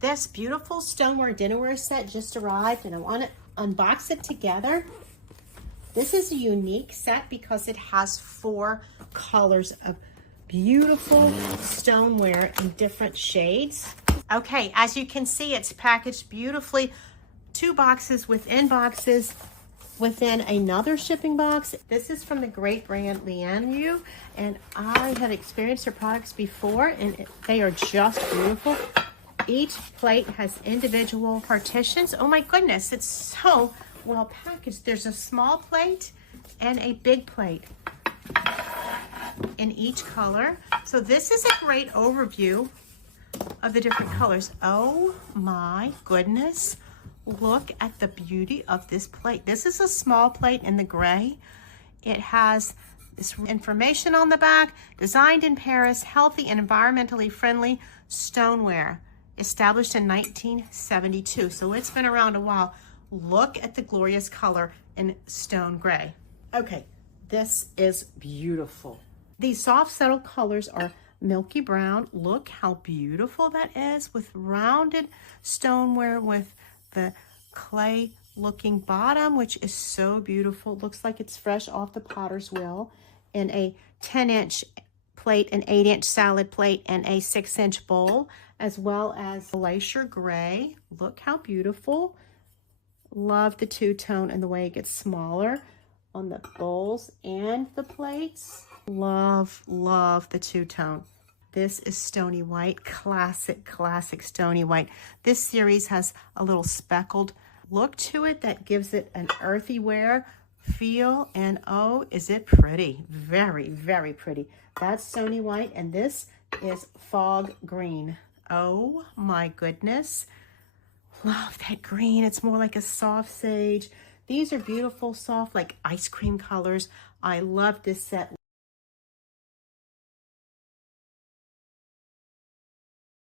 This beautiful Stoneware dinnerware set just arrived and I want to unbox it together. This is a unique set because it has 4 colors of beautiful stoneware in different shades. Okay, as you can see, it's packaged beautifully. 2 boxes within another shipping box. This is from the great brand LIANYU, and I have experienced their products before, and they are just beautiful. Each plate has individual partitions. Oh my goodness, it's so well packaged. There's a small plate and a big plate in each color. So this is a great overview of the different colors. Oh my goodness. Look at the beauty of this plate. This is a small plate in the gray. It has this information on the back. Designed in Paris, healthy and environmentally friendly stoneware. Established in 1972. So it's been around a while. Look at the glorious color in stone gray. Okay, this is beautiful. These soft, subtle colors are milky brown. Look how beautiful that is with rounded stoneware with the clay looking bottom, which is so beautiful. Looks like it's fresh off the potter's wheel. In a 10-inch plate, an 8-inch salad plate, and a 6-inch bowl, as well as glacier gray. Look how beautiful. Love the two-tone and the way it gets smaller on the bowls and the plates. Love, love the two-tone. This is Stony White, classic Stony White. This series has a little speckled look to it that gives it an earthy wear feel, and oh, is it pretty. Very, very pretty. That's Stony White, and this is Fog Green. Oh my goodness. Love that green. It's more like a soft sage. These are beautiful, soft, like ice cream colors. I love this set.